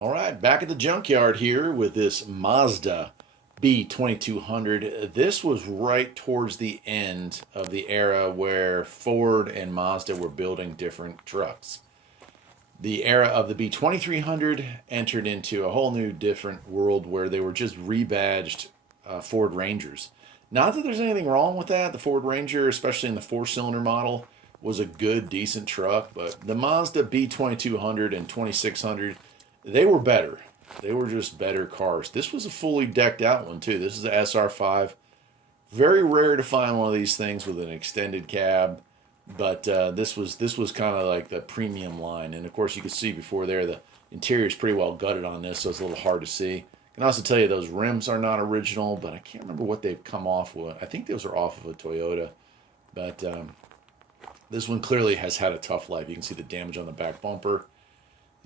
All right, back at the junkyard here with this Mazda B2200. This was right towards the end of the era where Ford and Mazda were building different trucks. The era of the B2300 entered into a whole new different world where they were just rebadged Ford Rangers. Not that there's anything wrong with that. The Ford Ranger, especially in the four-cylinder model, was a good, decent truck, but the Mazda B2200 and 2600, they were better. They were just better cars. This was a fully decked out one too. This is the SR5. Very rare to find one of these things with an extended cab, but this was kind of like the premium line. And of course, you can see before there the interior is pretty well gutted on this, so it's a little hard to see. I can also tell you those rims are not original, but I can't remember what they've come off with. I think those are off of a Toyota, but this one clearly has had a tough life. You can see the damage on the back bumper,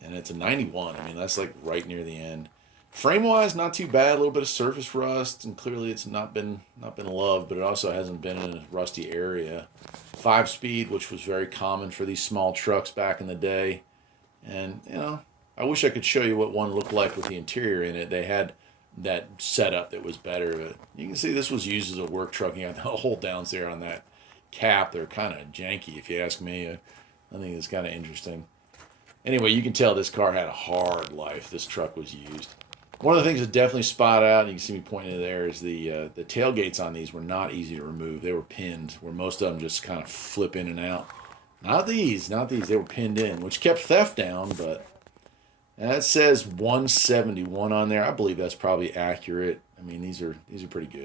and it's a 91. I mean, that's like right near the end. Frame wise, not too bad. A little bit of surface rust, and clearly it's not been loved, but it also hasn't been in a rusty area. 5 speed, which was very common for these small trucks back in the day, and I wish I could show you what one looked like with the interior in it. They had that setup that was better, but you can see this was used as a work truck. You got the hold downs there on that cap. They're kind of janky, if you ask me. I think it's kind of interesting. Anyway, you can tell this car had a hard life. This truck was used. One of the things that definitely spot out, and you can see me pointing there, is the tailgates on these were not easy to remove. They were pinned, where most of them just kind of flip in and out. Not these, not these. They were pinned in, which kept theft down, but that says 171 on there. I believe that's probably accurate. I mean, these are pretty good.